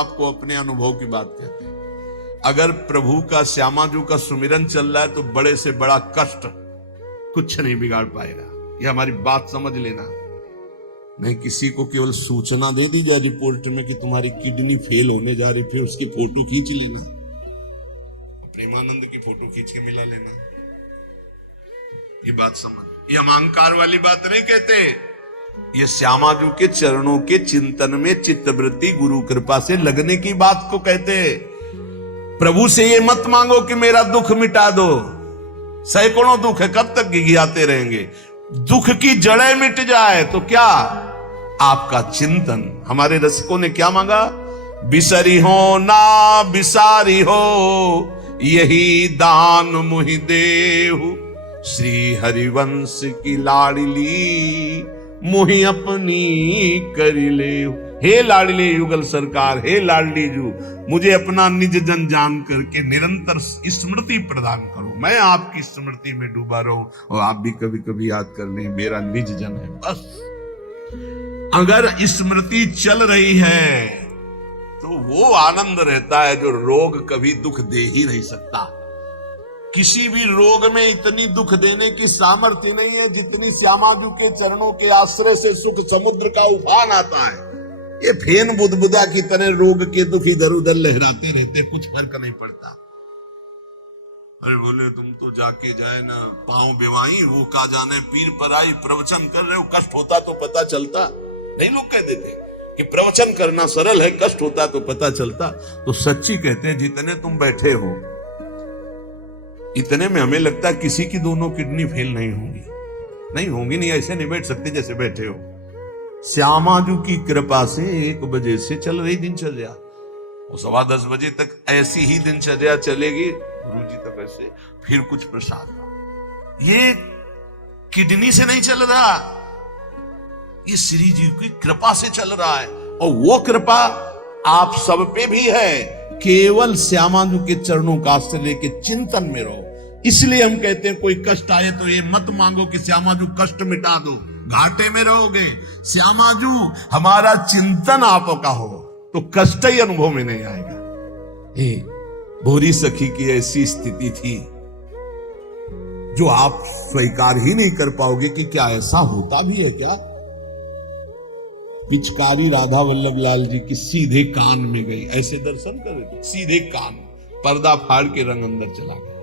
आपको अपने अनुभव की बात कहते हैं। अगर प्रभु का श्यामाजू का सुमिरन चल रहा है तो बड़े से बड़ा कष्ट कुछ नहीं बिगाड़ पाएगा। ये हमारी बात समझ लेना। नहीं किसी को केवल सूचना दे दी जाए रिपोर्ट में कि तुम्हारी किडनी फेल होने जा रही, फिर उसकी फोटो खींच लेना, प्रेमानंद की फोटो खींच के मिला लेना। ये बात समझ, ये हम अहंकार वाली बात नहीं कहते। ये श्यामाजू के चरणों के चिंतन में चित्तवृत्ति गुरु कृपा से लगने की बात को कहते। प्रभु से ये मत मांगो कि मेरा दुख मिटा दो, सैकड़ों दुख है, कब तक गिघियाते रहेंगे। दुख की जड़ें मिट जाए तो क्या, आपका चिंतन। हमारे रसिकों ने क्या मांगा, बिसरी हो ना बिसारी हो यही दान मुहि देहु, श्री हरिवंश की लाडली मुहि अपनी करी ले। हे लाडली युगल सरकार, हे लाडली जू, मुझे अपना निज जन जान करके निरंतर स्मृति प्रदान करो। मैं आपकी स्मृति में डूबा रहूं और आप भी कभी कभी याद कर लें मेरा निज जन है। बस अगर स्मृति चल रही है तो वो आनंद रहता है जो रोग कभी दुख दे ही नहीं सकता। किसी भी रोग में इतनी दुख देने की सामर्थ्य नहीं है जितनी श्यामाजू के चरणों के आश्रय से सुख समुद्र का उफान आता है। ये फेन बुदबुदा की तरह रोग के दुख इधर उधर लहराते रहते, कुछ फर्क नहीं पड़ता। अरे बोले तुम तो जाके जाए ना पांव बेवाई, वो का जाने पीर पर आई, प्रवचन कर रहे हो, कष्ट होता तो पता चलता। नहीं लोग कह देते कि प्रवचन करना सरल है, कष्ट होता तो पता चलता। तो सच्ची कहते हैं जितने तुम बैठे हो इतने में हमें लगता है किसी की दोनों किडनी फेल नहीं होंगी। नहीं होंगी, नहीं ऐसे नहीं बैठ सकते जैसे बैठे हो। श्यामाजू की कृपा से 1 बजे से चल रही दिनचर्या, वो 10:15 बजे तक ऐसी ही दिनचर्या चलेगी, गुरुजी तक ऐसे, फिर कुछ प्रसाद। ये किडनी से नहीं चल रहा, ये श्री जी की कृपा से चल रहा है। और वो कृपा आप सब पे भी है। केवल श्यामाजू के चरणों का आश्रय लेके चिंतन में रहो। इसलिए हम कहते हैं कोई कष्ट आए तो ये मत मांगो कि श्यामाजू कष्ट मिटा दो, घाटे में रहोगे। श्यामाजू हमारा चिंतन आपका हो तो कष्ट ही अनुभव में नहीं आएगा। भोरी सखी की ऐसी स्थिति थी जो आप स्वीकार ही नहीं कर पाओगे कि क्या ऐसा होता भी है क्या। पिचकारी राधा वल्लभ लाल जी की सीधे कान में गई, ऐसे दर्शन कर, सीधे कान, पर्दा फाड़ के रंग अंदर चला गया।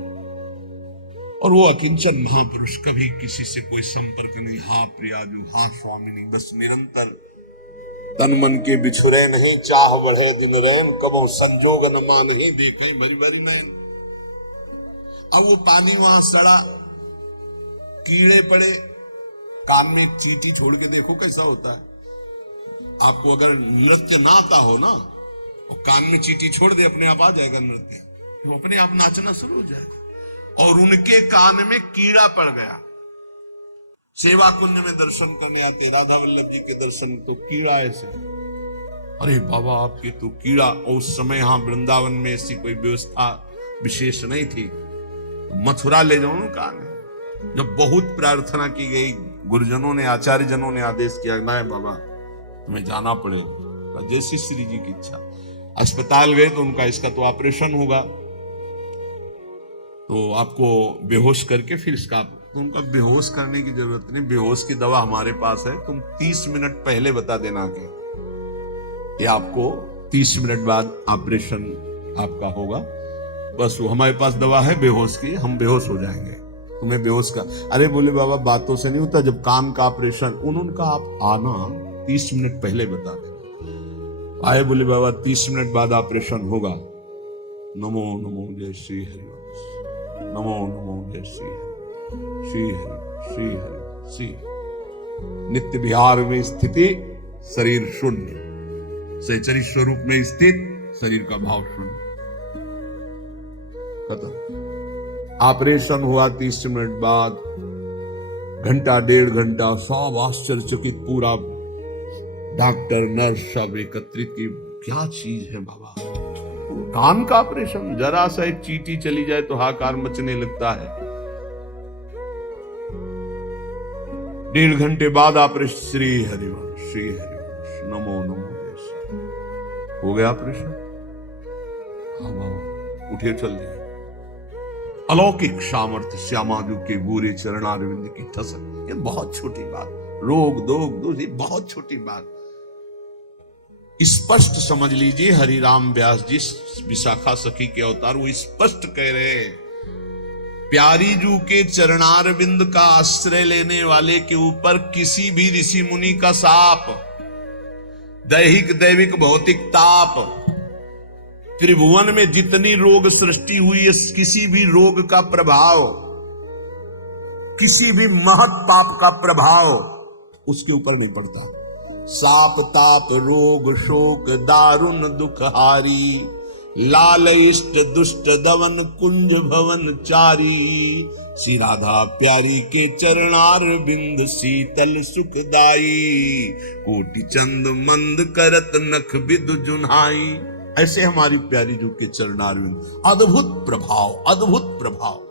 और वो अकिंचन महापुरुष, कभी किसी से कोई संपर्क नहीं, हाँ प्रियाजू, हाँ स्वामिनी, बस निरंतर तन मन के बिछुरे नहीं, चाह बढ़े दिन रैन, कबो संजोग न मान ही देखे भरी भरी नैन। अब वो पानी वहां सड़ा, कीड़े पड़े, कान में एक चींटी छोड़ के देखो कैसा होता है। आपको अगर नृत्य ना आता हो ना, और कान में चींटी छोड़ दे, अपने आप आ जाएगा नृत्य, वो अपने आप नाचना शुरू हो जाएगा। और उनके कान में कीड़ा पड़ गया। सेवा कुंज में दर्शन करने आते राधा वल्लभ जी के दर्शन, तो कीड़ा ऐसे, अरे बाबा आपके तो कीड़ा। और उस समय यहां वृंदावन में ऐसी कोई व्यवस्था विशेष नहीं थी, मथुरा ले जाओ ना कान। जब बहुत प्रार्थना की गई, गुरुजनों ने, आचार्य जनों ने आदेश किया, ना बाबा तुम्हें जाना पड़ेगा, जैसी श्री जी की इच्छा। अस्पताल गए तो उनका इसका तो ऑपरेशन होगा, तो आपको बेहोश करके फिर इसका, तो उनका बेहोश करने की जरूरत नहीं, बेहोश की दवा हमारे पास है, तुम 30 मिनट पहले बता देना कि ये आपको 30 मिनट बाद ऑपरेशन आपका होगा। बस वो हमारे पास दवा है बेहोश की, हम बेहोश हो जाएंगे, तुम्हें बेहोश का। अरे बोले बाबा बातों से नहीं होता, जब कान का ऑपरेशन, उनका आप आना 30 मिनट पहले बता देना। आए बोले बाबा 30 मिनट बाद ऑपरेशन होगा। नमो नमो जय श्री हरिवंश, नमो नमो जय श्री हरि, श्री हरि श्री हरि श्री। नित्य विहार में स्थिति, शरीर शून्य, सहचरी स्वरूप में स्थित, शरीर का भाव शून्य, खत्म। ऑपरेशन हुआ 30 मिनट बाद, घंटा 1.5 घंटा, सब आश्चर्यचकित, पूरा डॉक्टर नर्स सब एकत्रित की, क्या चीज है बाबा। कान का ऑपरेशन, जरा सा एक चींटी चली जाए तो हाहाकार मचने लगता है। 1.5 घंटे बाद ऑपरेशन, श्री हरिवंश, नमो नमो जय श्री। हो गया ऑपरेशन, उठे चल दिए। अलौकिक सामर्थ्य श्यामाजू के गोरे चरणारविंद की ठसक, ये बहुत छोटी बात, रोग दोग दोष, ये बहुत छोटी बात। स्पष्ट समझ लीजिए, हरिराम व्यास जी विशाखा सखी के अवतार वो स्पष्ट कह रहे हैं, प्यारी जू के चरणारविंद का आश्रय लेने वाले के ऊपर किसी भी ऋषि मुनि का शाप, दैहिक दैविक भौतिक ताप, त्रिभुवन में जितनी रोग सृष्टि हुई है, किसी भी रोग का प्रभाव, किसी भी महत पाप का प्रभाव उसके ऊपर नहीं पड़ता। साप ताप रोग शोक दारुण दुखहारी, लाल इष्ट दुष्ट दवन कुंज भवन चारी, श्री राधा प्यारी के चरणार बिंद शीतल सुखदाई, कोटि चंद मंद करत नख बिदु जुन्हाई। ऐसे हमारी प्यारी जू के चरणार बिंद, अद्भुत प्रभाव, अद्भुत प्रभाव।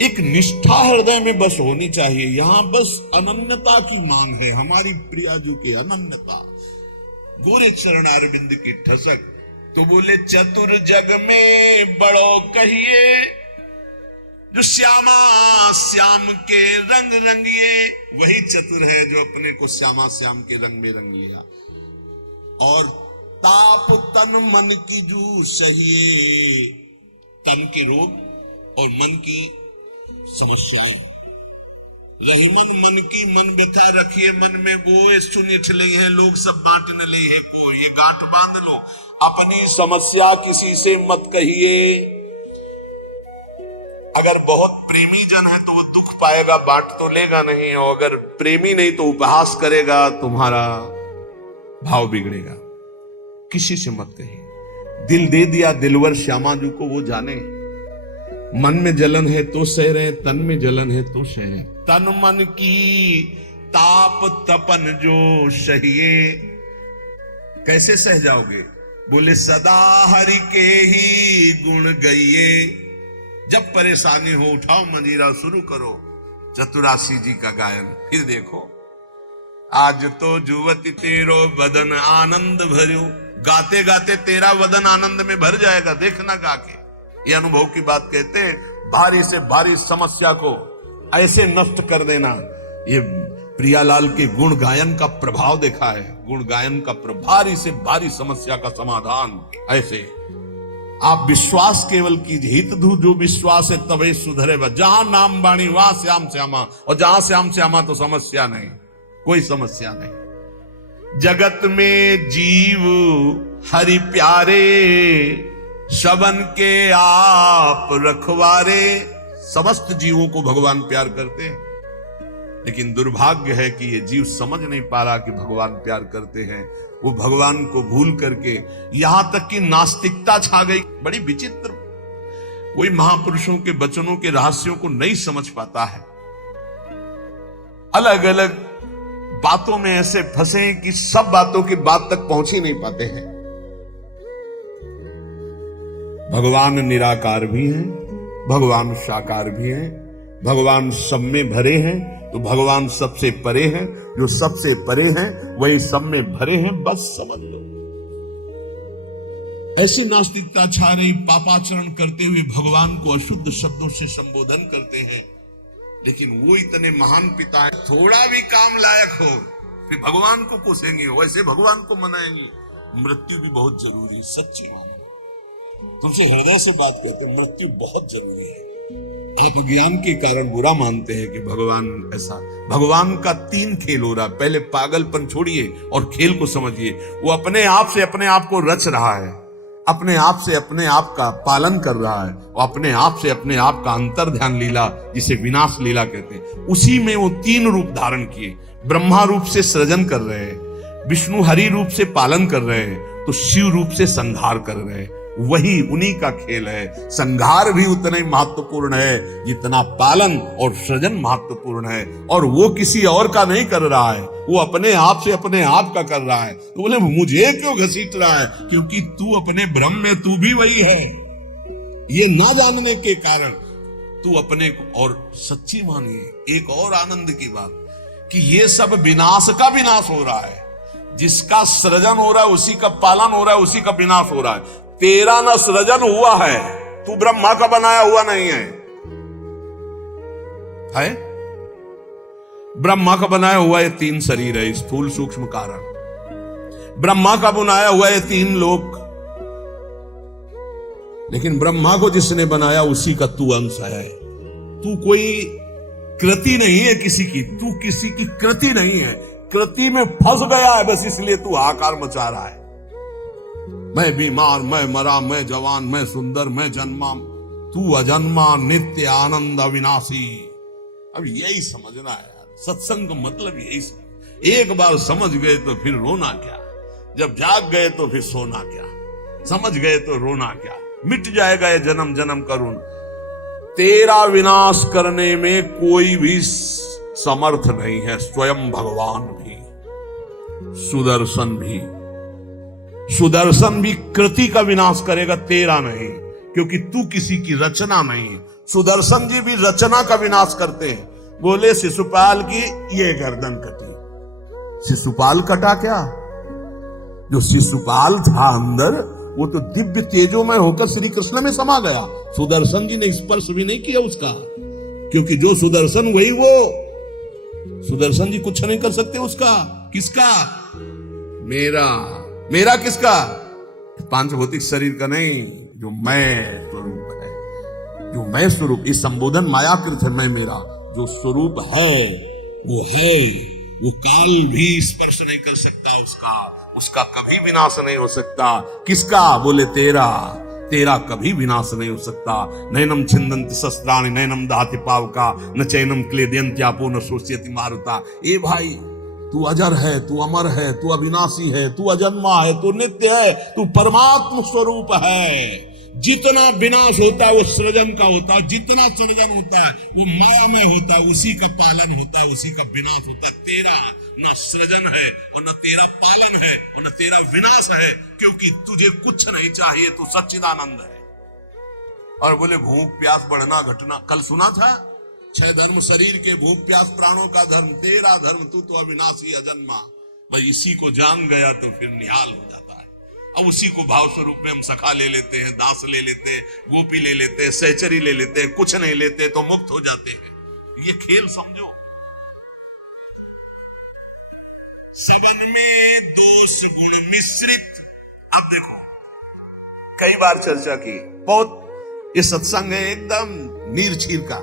एक निष्ठा हृदय में बस होनी चाहिए, यहां बस अनन्यता की मांग है, हमारी प्रियाजू के अनन्यता। गोरे चरणारविंद की ठसक, तो बोले चतुर जग में बड़ो कहिए, जो श्यामा श्याम के रंग रंगिए, वही चतुर है जो अपने को श्यामा श्याम के रंग में रंग लिया। और ताप तन मन की जू सहिए, तन के रोग और मन की समस्याएं, रही मन की मन व्यथा रखिए, मन में बोए सुनिठ ले है लोग सब बांट न ले है को, ये गांठ बांध लो, अपनी समस्या किसी से मत कहिए। अगर बहुत प्रेमी जन है तो वो दुख पाएगा, बांट तो लेगा नहीं, और अगर प्रेमी नहीं तो उपहास करेगा, तुम्हारा भाव बिगड़ेगा। किसी से मत कहिए। दिल दे दिया दिलवर श्यामाजू को, वो जाने मन में जलन है तो सह रहे, तन में जलन है तो सह रहे। तन मन की ताप तपन जो सहिए, कैसे सह जाओगे? बोले सदा हरि के ही गुण गइए। जब परेशानी हो उठाओ मंजीरा, शुरू करो चतुरासी जी का गायन। फिर देखो, आज तो जुवती तेरो बदन आनंद भर्यो, गाते गाते तेरा बदन आनंद में भर जाएगा, देखना गा के। ये अनुभव की बात कहते हैं, भारी से भारी समस्या को ऐसे नष्ट कर देना। ये प्रियालाल के गुण गायन का प्रभाव देखा है, गुण गायन का भारी से भारी समस्या का समाधान ऐसे। आप विश्वास केवल कीजिए, हित धू जो विश्वास है तबे सुधरे। जहां नाम बाणी वहां श्याम श्यामा, और जहां श्याम श्यामा तो समस्या नहीं, कोई समस्या नहीं। जगत में जीव हरि प्यारे, सबन के आप रखवारे। समस्त जीवों को भगवान प्यार करते हैं, लेकिन दुर्भाग्य है कि ये जीव समझ नहीं पा रहा कि भगवान प्यार करते हैं। वो भगवान को भूल करके यहां तक कि नास्तिकता छा गई। बड़ी विचित्र, कोई महापुरुषों के वचनों के रहस्यों को नहीं समझ पाता है। अलग अलग बातों में ऐसे फंसे कि सब बातों की बात तक पहुंच ही नहीं पाते हैं। भगवान निराकार भी हैं, भगवान साकार भी हैं, भगवान सब में भरे हैं, तो भगवान सबसे परे हैं। जो सबसे परे हैं वही सब में भरे हैं, बस समझ लो। ऐसी नास्तिकता छा रही, पापाचरण करते हुए भगवान को अशुद्ध शब्दों से संबोधन करते हैं। लेकिन वो इतने महान पिता है, थोड़ा भी काम लायक हो फिर भगवान को कोसेंगे, वैसे भगवान को मनाएंगे। मृत्यु भी बहुत जरूरी है, सच्चे मानो। तुमसे हृदय से बात करते, मृत्यु बहुत जरूरी है। आप ज्ञान के कारण बुरा मानते हैं कि भगवान ऐसा। भगवान का 3 खेल हो रहा है। पहले पागलपन छोड़िए और खेल को समझिए। वो अपने आप से अपने आप को रच रहा है, अपने आप से अपने आप का पालन कर रहा है, और अपने आप से अपने आप का अंतर ध्यान लीला, जिसे विनाश लीला कहते हैं, उसी में वो 3 रूप धारण किए। ब्रह्मा रूप से सृजन कर रहे हैं, विष्णु हरि रूप से पालन कर रहे हैं, तो शिव रूप से संहार कर रहे हैं। वही उन्हीं का खेल है। संहार भी उतना ही महत्वपूर्ण है जितना पालन और सृजन महत्वपूर्ण है, और वो किसी और का नहीं कर रहा है, वो अपने आप से अपने आप का कर रहा है। तो बोले मुझे क्यों घसीट रहा है? क्योंकि तू अपने ब्रह्म में तू भी वही है। ये ना जानने के कारण तू अपने को, और सच्ची मानिए एक और आनंद की बात कि ये सब विनाश का विनाश हो रहा है। जिसका सृजन हो रहा है उसी का पालन हो रहा है, उसी का विनाश हो रहा है। तेरा न सृजन हुआ है, तू ब्रह्मा का बनाया हुआ नहीं है। ब्रह्मा का बनाया हुआ ये 3 शरीर है, स्थूल सूक्ष्म कारण। ब्रह्मा का बनाया हुआ ये 3 लोक। लेकिन ब्रह्मा को जिसने बनाया उसी का तू अंश है। तू कोई कृति नहीं है किसी की, तू किसी की कृति नहीं है। कृति में फंस गया है, बस इसलिए तू हाहाकार मचा रहा है। मैं बीमार, मैं मरा, मैं जवान, मैं सुंदर, मैं जन्मा। तू अजन्मा, नित्य आनंद अविनाशी। अब यही समझना है यार, सत्संग का मतलब यही समझ। एक बार समझ गए तो फिर रोना क्या, जब जाग गए तो फिर सोना क्या, समझ गए तो रोना क्या, मिट जाएगा ये जन्म जन्म का ऋण। तेरा विनाश करने में कोई भी समर्थ नहीं है, स्वयं भगवान भी, सुदर्शन भी कृति का विनाश करेगा, तेरा नहीं, क्योंकि तू किसी की रचना नहीं। सुदर्शन जी भी रचना का विनाश करते हैं। बोले शिशुपाल की ये गर्दन कटी, शिशुपाल कटा क्या? जो शिशुपाल था अंदर वो तो दिव्य तेजोमय होकर श्री कृष्ण में समा गया। सुदर्शन जी ने स्पर्श भी नहीं किया उसका, क्योंकि जो सुदर्शन वही वो। सुदर्शन जी कुछ नहीं कर सकते उसका। किसका? मेरा किसका? पांचभौतिक शरीर का नहीं, जो मैं स्वरूप है, जो मैं स्वरूप। इस संबोधन मायाकृत है, मैं मेरा जो स्वरूप है वो काल भी स्पर्श नहीं कर सकता उसका कभी विनाश नहीं हो सकता। किसका? बोले तेरा कभी विनाश नहीं हो सकता। नैनम छिंदन्ति शस्त्राणि नैनम दहति पावका न चैनम क्लेदयन्त्यापो न शोष्यति मारुता। ए भाई, तू अजर है, तू अमर है, तू अविनाशी है, तू अजन्मा है, तू नित्य है, तू परमात्म स्वरूप है। जितना विनाश होता है वो सृजन का होता है, जितना सृजन होता है वो मायामय होता है, उसी का पालन होता है, उसी का विनाश होता है। तेरा न सृजन है और न तेरा पालन है और न तेरा विनाश है, क्योंकि तुझे कुछ नहीं चाहिए, तू सच्चिदानंद है। और बोले भूख प्यास बढ़ना घटना, कल सुना था 6 धर्म शरीर के, भूख प्यास प्राणों का धर्म, तेरा धर्म तू तो अविनाशी अजन्मा। भाई इसी को जान गया तो फिर निहाल हो जाता है। अब उसी को भाव स्वरूप में हम सखा ले लेते हैं, दास ले लेते हैं, गोपी ले लेते हैं, सहचरी ले लेते हैं, कुछ नहीं लेते तो मुक्त हो जाते हैं। ये खेल समझो। सबन में दोष गुण मिश्रित। अब देखो, कई बार चर्चा की, बहुत ये सत्संग है एकदम नीर छीर का।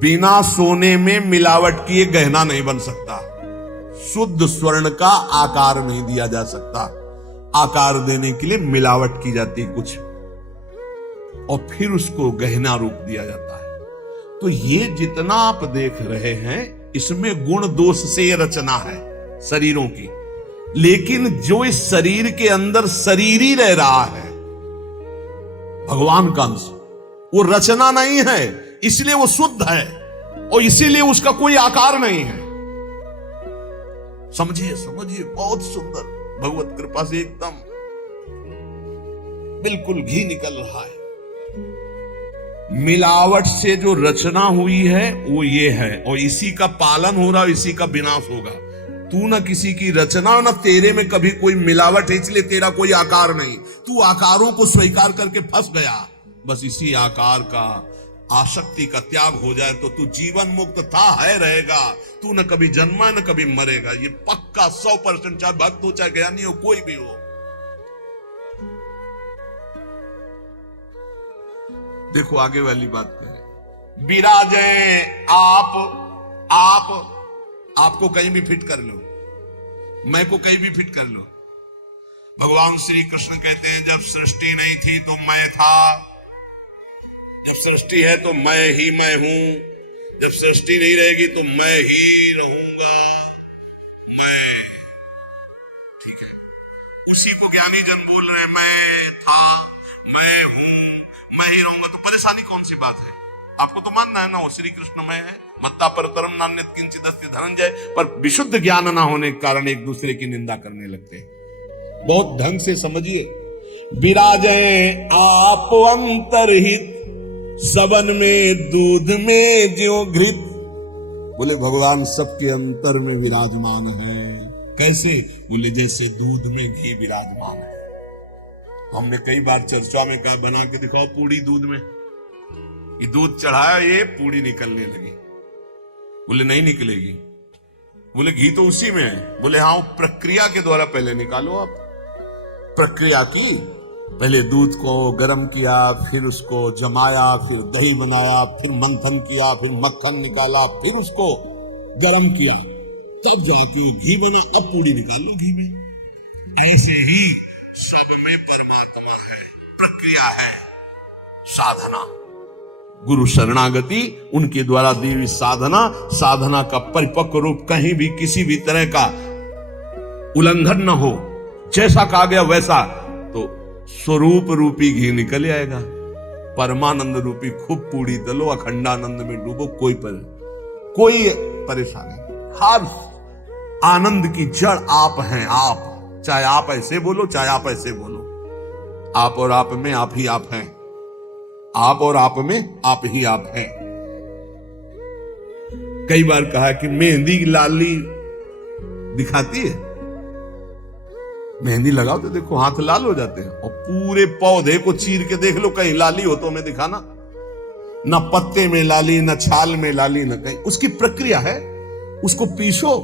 बिना सोने में मिलावट किए गहना नहीं बन सकता। शुद्ध स्वर्ण का आकार नहीं दिया जा सकता। आकार देने के लिए मिलावट की जाती कुछ, और फिर उसको गहना रूप दिया जाता है। तो ये जितना आप देख रहे हैं इसमें गुण दोष से रचना है शरीरों की। लेकिन जो इस शरीर के अंदर शरीर ही रह रहा है, भगवान का अंश, वो रचना नहीं है, इसलिए वो शुद्ध है और इसीलिए उसका कोई आकार नहीं है। समझिए, बहुत सुंदर, भगवत कृपा से एकदम बिल्कुल घी निकल रहा है। मिलावट से जो रचना हुई है वो ये है, और इसी का पालन हो रहा, इसी का विनाश होगा। तू ना किसी की रचना, ना तेरे में कभी कोई मिलावट है, इसलिए तेरा कोई आकार नहीं। तू आकारों को स्वीकार करके फंस गया। बस इसी आकार का, आसक्ति का त्याग हो जाए तो तू जीवन मुक्त था, है, रहेगा। तू न कभी जन्मा न कभी मरेगा, ये पक्का 100%। चाहे भक्त हो चाहे ज्ञानी हो, कोई भी हो। देखो आगे वाली बात करें, विराजे आपको कहीं भी फिट कर लो, मैं को कहीं भी फिट कर लो। भगवान श्री कृष्ण कहते हैं जब सृष्टि नहीं थी तो मैं था, जब सृष्टि है तो मैं हूं, जब सृष्टि नहीं रहेगी तो मैं ही रहूंगा। मैं, ठीक है, उसी को ज्ञानी जन बोल रहे हैं, मैं था, मैं हूं, मैं ही रहूंगा। तो परेशानी कौन सी बात है? आपको तो मानना है ना वो श्री कृष्ण मैं है, मत्ता परतरम नान्यत किंचित् अस्ति धनंजय। पर विशुद्ध ज्ञान ना होने के कारण एक दूसरे की निंदा करने लगते हैं। बहुत ढंग से समझिए, विराजे आप अंतरहित, सबन में दूध में ज्यों घृत। बोले भगवान सबके अंतर में विराजमान है। कैसे? बोले जैसे दूध में घी विराजमान है। हमने कई बार चर्चा में कहा बना के दिखाओ पूड़ी दूध में। ये दूध चढ़ाया, ये पूड़ी निकलने लगी। बोले नहीं निकलेगी। बोले घी तो उसी में है। बोले हाँ, प्रक्रिया के द्वारा पहले निकालो। आप प्रक्रिया की, पहले दूध को गर्म किया, फिर उसको जमाया, फिर दही बनाया, फिर मंथन किया, फिर मक्खन निकाला, फिर उसको गर्म किया, तब जाके घी बना। अब पूड़ी निकाल लो घी में। ऐसे ही सब में परमात्मा है, प्रक्रिया है, साधना। गुरु शरणागति, उनके द्वारा दी हुई साधना, साधना का परिपक्व रूप कहीं भी किसी भी तरह का उल्लंघन न हो, जैसा कहा गया वैसा, तो स्वरूप रूपी घी निकल आएगा। परमानंद रूपी खूब पूड़ी तलो, अखंडानंद में डूबो, कोई परेशानी। हर आनंद की जड़ आप हैं। आप चाहे आप ऐसे बोलो, चाहे आप ऐसे बोलो, आप और आप में आप ही आप हैं। आप और आप में आप ही आप हैं। कई बार कहा कि मेहंदी लाली दिखाती है। मेहंदी लगाओ तो देखो हाथ लाल हो जाते हैं, और पूरे पौधे को चीर के देख लो, कहीं लाली हो तो हमें दिखाना। न पत्ते में लाली, न छाल में लाली, न कहीं। उसकी प्रक्रिया है। उसको पीसो,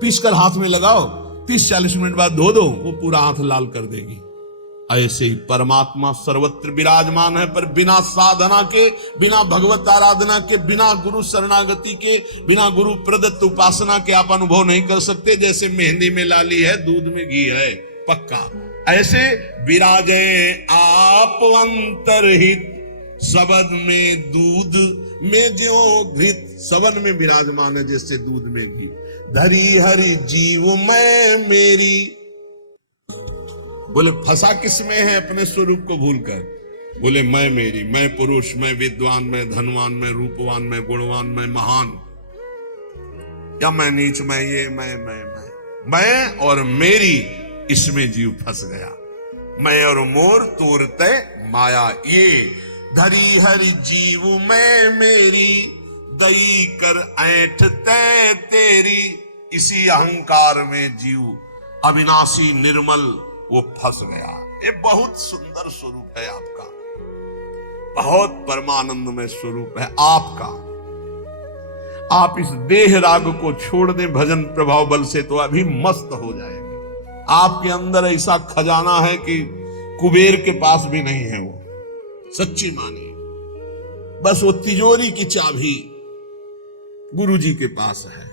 पीस कर हाथ में लगाओ, 30-40 मिनट बाद धो दो, वो पूरा हाथ लाल कर देगी। ऐसे ही परमात्मा सर्वत्र विराजमान है, पर बिना साधना के, बिना भगवत आराधना के, बिना गुरु शरणागति के, बिना गुरु प्रदत्त उपासना के आप अनुभव नहीं कर सकते। जैसे मेहंदी में लाली है, दूध में घी है, पक्का। ऐसे विराजे आप अंतरहित, सबद में दूध में जो घृत। सबद में विराजमान है जैसे दूध में घी। धरी हरि जीव मैं मेरी। बोले फंसा किसमें है? अपने स्वरूप को भूलकर। बोले मैं मेरी, मैं पुरुष, मैं विद्वान, मैं धनवान, मैं रूपवान, मैं गुणवान, मैं महान, या मैं नीच, मैं ये, मैं और मेरी, इसमें जीव फंस गया। मैं और मोर तूरते माया ये। धरी हरि जीव मैं मेरी, दई कर ऐठ ते तेरी। इसी अहंकार में जीव अविनाशी निर्मल वो फंस गया। ये बहुत सुंदर स्वरूप है आपका, बहुत परमानंद में स्वरूप है आपका। आप इस देह राग को छोड़ दें भजन प्रभाव बल से, तो अभी मस्त हो जाएंगे। आपके अंदर ऐसा खजाना है कि कुबेर के पास भी नहीं है वो, सच्ची मानिए। बस वो तिजोरी की चाबी गुरु जी के पास है।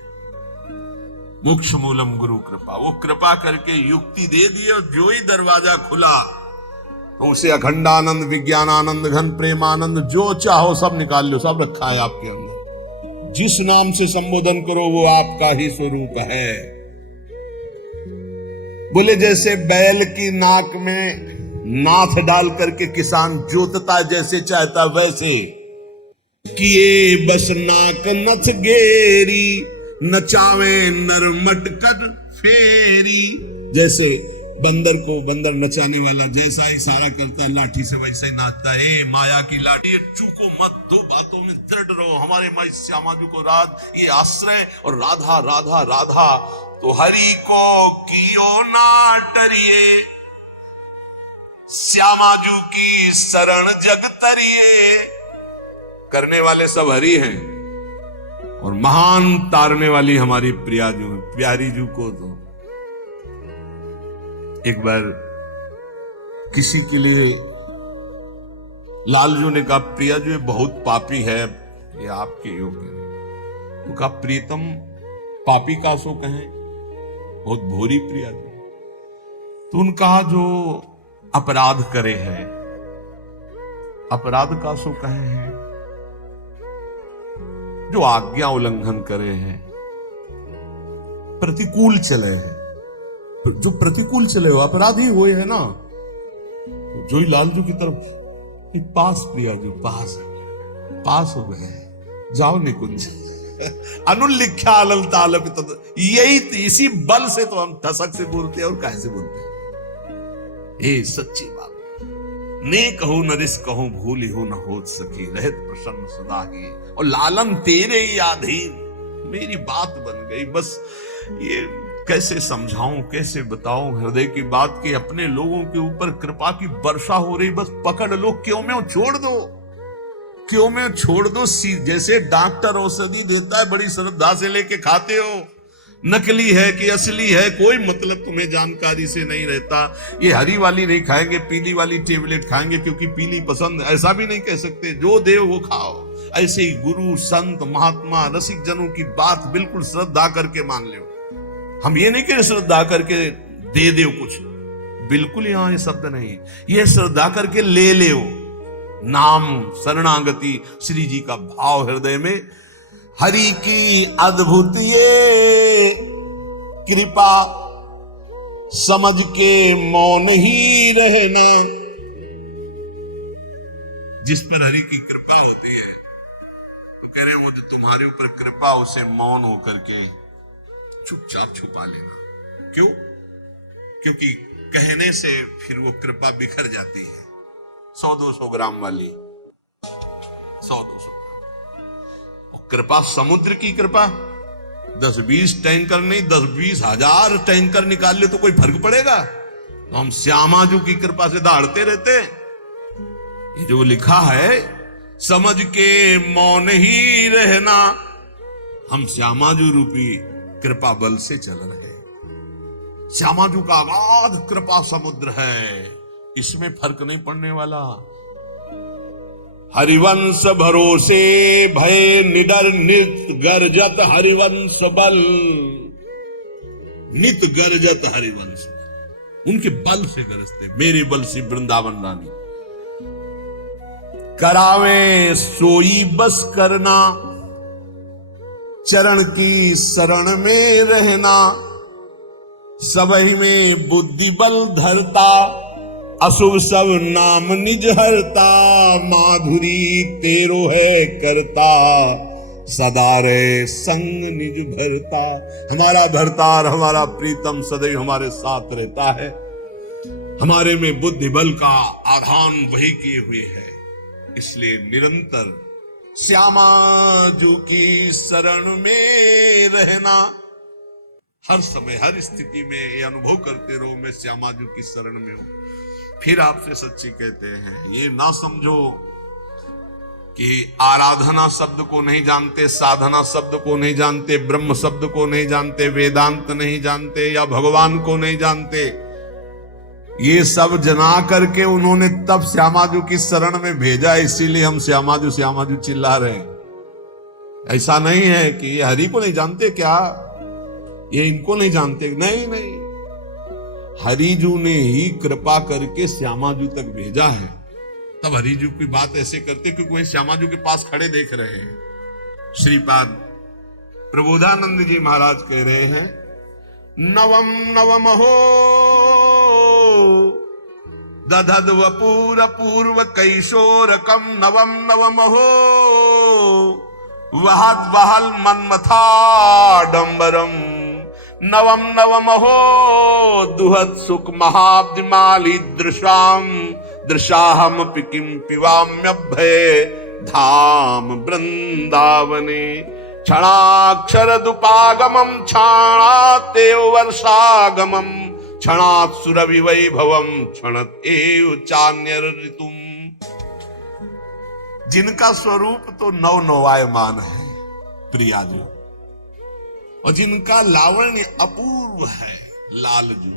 मोक्ष मूलम गुरु कृपा। वो कृपा करके युक्ति दे दी और जो ही दरवाजा खुला तो उसे अखंडानंद, विज्ञानानंद, घन प्रेमानंद, जो चाहो सब निकाल लो। सब रखा है आपके अंदर। जिस नाम से संबोधन करो वो आपका ही स्वरूप है। बोले जैसे बैल की नाक में नाथ डाल करके किसान जोतता जैसे चाहता वैसे, किए बस नाक नथ गेरी, नचावे नरमट कर फेरी। जैसे बंदर को बंदर नचाने वाला जैसा इशारा करता है लाठी से, वैसे ही नाचता है। माया की लाठी, चूको मत, दो बातों में दृढ़ रहो। हमारे माई श्यामाजू को राध ये आश्रय, और राधा राधा राधा तो हरि को कियो ना टरिए। श्यामाजू की शरण जग तरिए। करने वाले सब हरि हैं, और महान तारने वाली हमारी प्रियाजू है। प्यारी जू को तो एक बार किसी के लिए लालजू ने कहा, प्रियाजू ये बहुत पापी है, ये आपके योग्य नहीं। तो कहा, प्रीतम पापी का सो कहें, बहुत भोरी प्रियाजू। तो उन कहा, जो अपराध करे है, अपराध का सो कहे हैं, जो आज्ञा उल्लंघन करे हैं, प्रतिकूल चले हैं। जो प्रतिकूल चले हो अपराधी हुए है ना, तो जो ही लालजू की तरफ पास प्रियाजू पास हो गए, जाओ निकुंज। अनुल्लिख्या अलल ताल, यही इसी बल से तो हम ठसक से बोलते हैं, और कैसे बोलते हैं। ये सच्ची बात। ने कहूं न रिस कहूं, भूल हो न हो सकी, रहत प्रसन्न सदा ही, और लालन तेरे ही अधीन। मेरी बात बन गई। बस ये कैसे समझाऊं, कैसे बताऊं हृदय की बात कि अपने लोगों के ऊपर कृपा की वर्षा हो रही, बस पकड़ लो, क्यों में छोड़ दो, क्यों में छोड़ दो। जैसे डॉक्टर औषधि देता है, बड़ी श्रद्धा से लेके खाते हो, नकली है कि असली है कोई मतलब तुम्हें जानकारी से नहीं रहता। ये हरी वाली नहीं खाएंगे, पीली वाली टेबलेट खाएंगे क्योंकि पीली पसंद, ऐसा भी नहीं कह सकते। जो देव वो खाओ। ऐसे ही गुरु संत महात्मा रसिक जनों की बात बिल्कुल श्रद्धा करके मान लो। हम ये नहीं कह श्रद्धा करके दे दो कुछ, बिल्कुल यहां ये शब्द नहीं, ये श्रद्धा करके ले ले। नाम शरणागति श्री जी का भाव हृदय में, हरि की अद्भुत ये कृपा समझ के मौन ही रहना। जिस पर हरि की कृपा होती है तो कह रहे हो, जो तुम्हारे ऊपर कृपा उसे मौन होकर के चुपचाप छुपा लेना। क्यों? क्योंकि कहने से फिर वो कृपा बिखर जाती है। 100-200 ग्राम वाली, 100-200 ग्राम। और कृपा समुद्र की कृपा 10-20 टैंकर नहीं, 10-20 हजार टैंकर निकाल ले तो कोई फर्क पड़ेगा? तो हम श्यामाजू की कृपा से दहाड़ते रहते। ये जो लिखा है, समझ के मौन ही रहना, हम श्यामाजू रूपी कृपा बल से चल रहे। श्यामाजू का अगाध कृपा समुद्र है, इसमें फर्क नहीं पड़ने वाला। हरिवंश भरोसे भय निडर नित गर्जत हरिवंश बल। नित गर्जत हरिवंश, उनके बल से गरजते, मेरे बल से वृंदावन रानी। करावे सोई बस करना, चरण की शरण में रहना। सबहि में बुद्धि बल धरता, अशुभ सब नाम निज हरता। माधुरी तेरो है करता, सदा रे संग निज भरता। हमारा भरतार, हमारा प्रीतम सदैव हमारे साथ रहता है। हमारे में बुद्धि बल का आधान वही किए हुए है, इसलिए निरंतर श्यामाजू की शरण में रहना। हर समय हर स्थिति में ये अनुभव करते रहो, मैं श्यामाजू की शरण में हूं। फिर आपसे सच्ची कहते हैं, ये ना समझो कि आराधना शब्द को नहीं जानते, साधना शब्द को नहीं जानते, ब्रह्म शब्द को नहीं जानते, वेदांत नहीं जानते या भगवान को नहीं जानते। ये सब जना करके उन्होंने तब श्यामाजू की शरण में भेजा, इसीलिए हम श्यामाजू श्यामाजू चिल्ला रहे हैं। ऐसा नहीं है कि ये हरि को नहीं जानते, क्या ये इनको नहीं जानते? नहीं नहीं, हरिजू ने ही कृपा करके श्यामाजू तक भेजा है। तब हरिजू की बात ऐसे करते क्योंकि वही श्यामाजू के पास खड़े देख रहे हैं। श्रीपाद प्रबोधानंद जी महाराज कह रहे हैं, नवम नवम हो दधद वपूर पूर्व कैशोरकम। नवम नवम हो वहत वहल मन्मथा डंबरम। नवम नवम हो दुहत सुख महाब्दिमाली दृशाम। दृशाहम पिकिम पिवाम्यभय धाम वृंदावने। क्षणाक्षर दुपागमम क्षणातेव वर्षागमम। क्षणात् सुरभि वैभवम क्षणत एव चान्यर ऋतुम। जिनका स्वरूप तो नव नवायमान है प्रियाजू, और जिनका लावण्य अपूर्व है लालजू।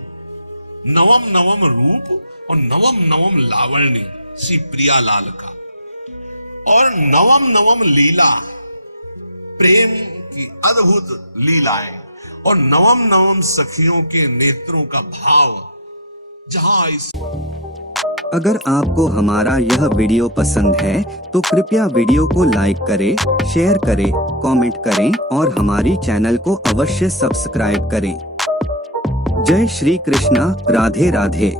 नवम नवम रूप और नवम नवम लावण्य श्री प्रिया लाल का, और नवम नवम लीला प्रेम की अद्भुत लीलाएं, और नवम नवम सखियों के नेत्रों का भाव। जहां इस अगर आपको हमारा यह वीडियो पसंद है तो कृपया वीडियो को लाइक करें, शेयर करें, कमेंट करें और हमारी चैनल को अवश्य सब्सक्राइब करें। जय श्री कृष्णा, राधे राधे।